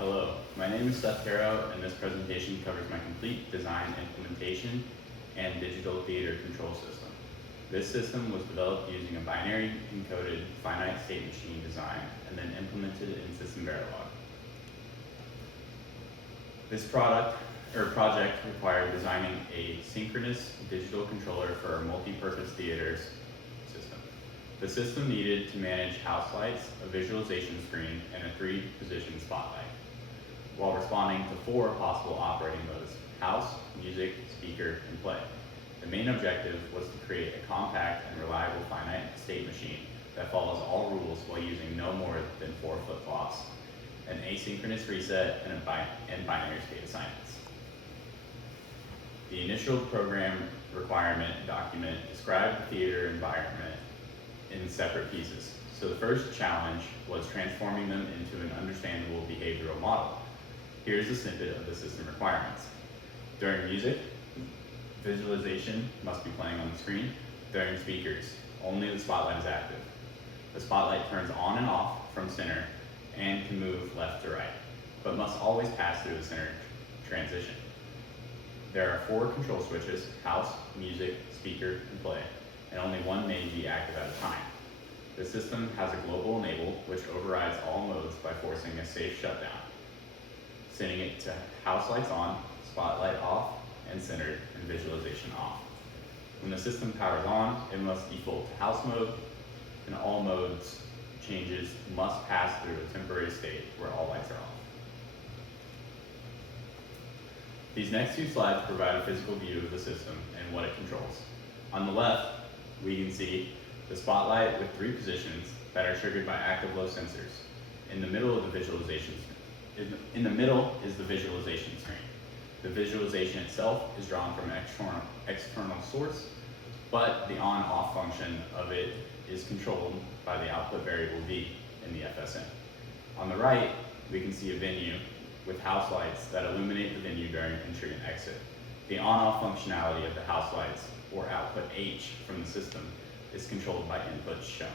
Hello, my name is Seth Caro, and this presentation covers my complete design, implementation, and digital theater control system. This system was developed using a binary encoded finite state machine design and then implemented in System Verilog. This project required designing a synchronous digital controller for a multi-purpose theaters system. The system needed to manage house lights, a visualization screen, and a 3-position spotlight, while responding to 4 possible operating modes: house, music, speaker, and play. The main objective was to create a compact and reliable finite state machine that follows all rules while using no more than 4 flip-flops, an asynchronous reset, and binary state assignments. The initial program requirement document described the theater environment in separate pieces. So the first challenge was transforming them into an understandable behavioral model. Here's a snippet of the system requirements. During music, visualization must be playing on the screen. During speakers, only the spotlight is active. The spotlight turns on and off from center and can move left to right, but must always pass through the center transition. There are 4 control switches: house, music, speaker, and play, and only one may be active at a time. The system has a global enable, which overrides all modes by forcing a safe shutdown, setting it to house lights on, spotlight off, and centered, and visualization off. When the system powers on, it must default to house mode, and all modes changes must pass through a temporary state where all lights are off. These next 2 slides provide a physical view of the system and what it controls. On the left, we can see the spotlight with 3 positions that are triggered by active low sensors. In the middle is the visualization screen. The visualization itself is drawn from an external source, but the on-off function of it is controlled by the output variable V in the FSM. On the right, we can see a venue with house lights that illuminate the venue during entry and exit. The on-off functionality of the house lights, or output H from the system, is controlled by inputs shown.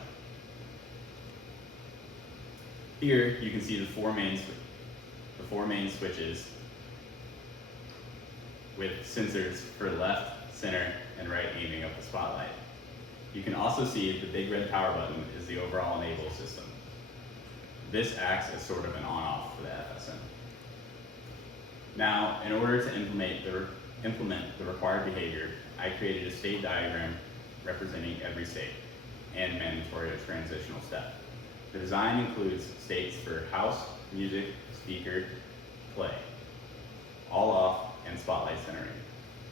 Here you can see the four main switches with sensors for left, center, and right aiming up the spotlight. You can also see the big red power button is the overall enable system. This acts as sort of an on-off for the FSM. Now, in order to implement the required behavior, I created a state diagram representing every state and mandatory or transitional step. The design includes states for house, music, speaker, play, all off, and spotlight centering.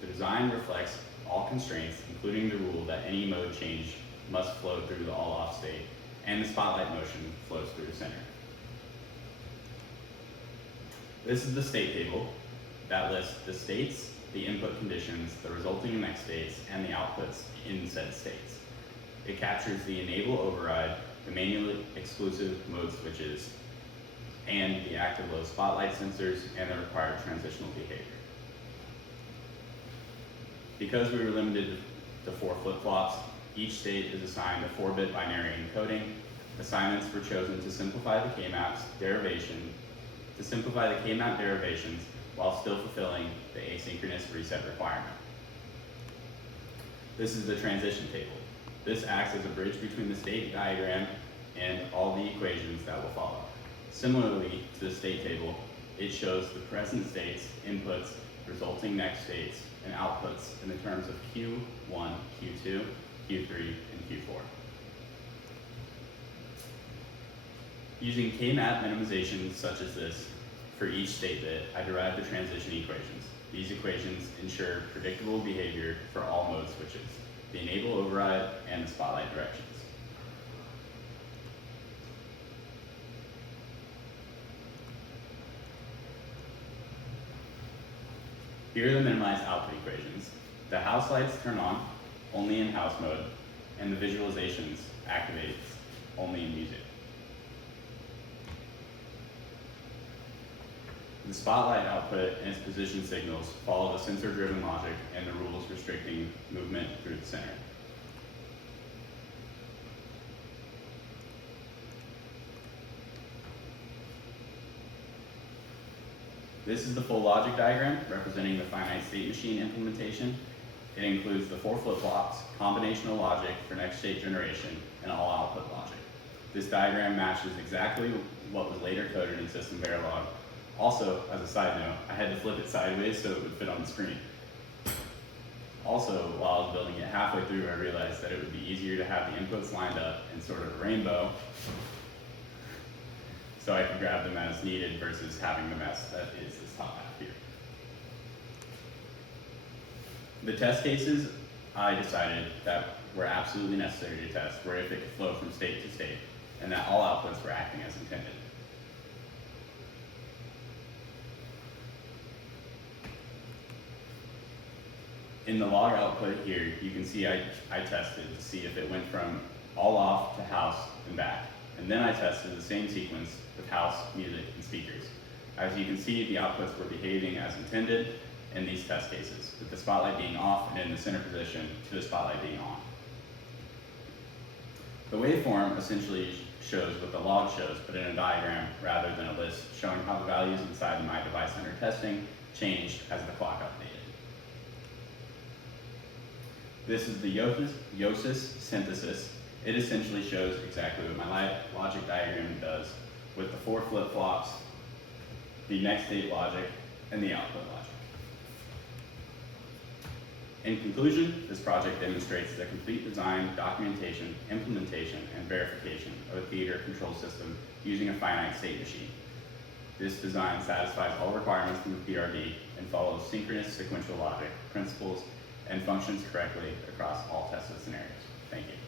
The design reflects all constraints, including the rule that any mode change must flow through the all-off state, and the spotlight motion flows through the center. This is the state table that lists the states, the input conditions, the resulting next states, and the outputs in said states. It captures the enable override, the manually exclusive mode switches, and the active low spotlight sensors, and the required transitional behavior. Because we were limited to 4 flip-flops, each state is assigned a 4-bit binary encoding. Assignments were chosen to simplify the K-map derivations while still fulfilling the asynchronous reset requirement. This is the transition table. This acts as a bridge between the state diagram and all the equations that will follow. Similarly to the state table, it shows the present states, inputs, resulting next states, and outputs in the terms of Q1, Q2, Q3, and Q4. Using K-map minimizations such as this for each state bit, I derived the transition equations. These equations ensure predictable behavior for all mode switches, the enable override, and the spotlight directions. Here are the minimized output equations. The house lights turn on only in house mode, and the visualizations activates only in music. The spotlight output and its position signals follow the sensor-driven logic and the rules restricting movement through the center. This is the full logic diagram representing the finite state machine implementation. It includes the 4 flip-flops, combinational logic for next state generation, and all output logic. This diagram matches exactly what was later coded in System Verilog. Also, as a side note, I had to flip it sideways so it would fit on the screen. Also, while I was building it halfway through, I realized that it would be easier to have the inputs lined up in sort of a rainbow so I could grab them as needed versus having the mess that is this top half here. The test cases I decided that were absolutely necessary to test were if it could flow from state to state and that all outputs were acting as intended. In the log output here, you can see I tested to see if it went from all off to house and back. And then I tested the same sequence with house, music, and speakers. As you can see, the outputs were behaving as intended in these test cases, with the spotlight being off and in the center position to the spotlight being on. The waveform essentially shows what the log shows, but in a diagram rather than a list, showing how the values inside my device under testing changed as the clock updated. This is the Yosis synthesis. It essentially shows exactly what my logic diagram does with the 4 flip-flops, the next state logic, and the output logic. In conclusion, this project demonstrates the complete design, documentation, implementation, and verification of a theater control system using a finite state machine. This design satisfies all requirements from the PRD and follows synchronous sequential logic principles and functions correctly across all tested scenarios. Thank you.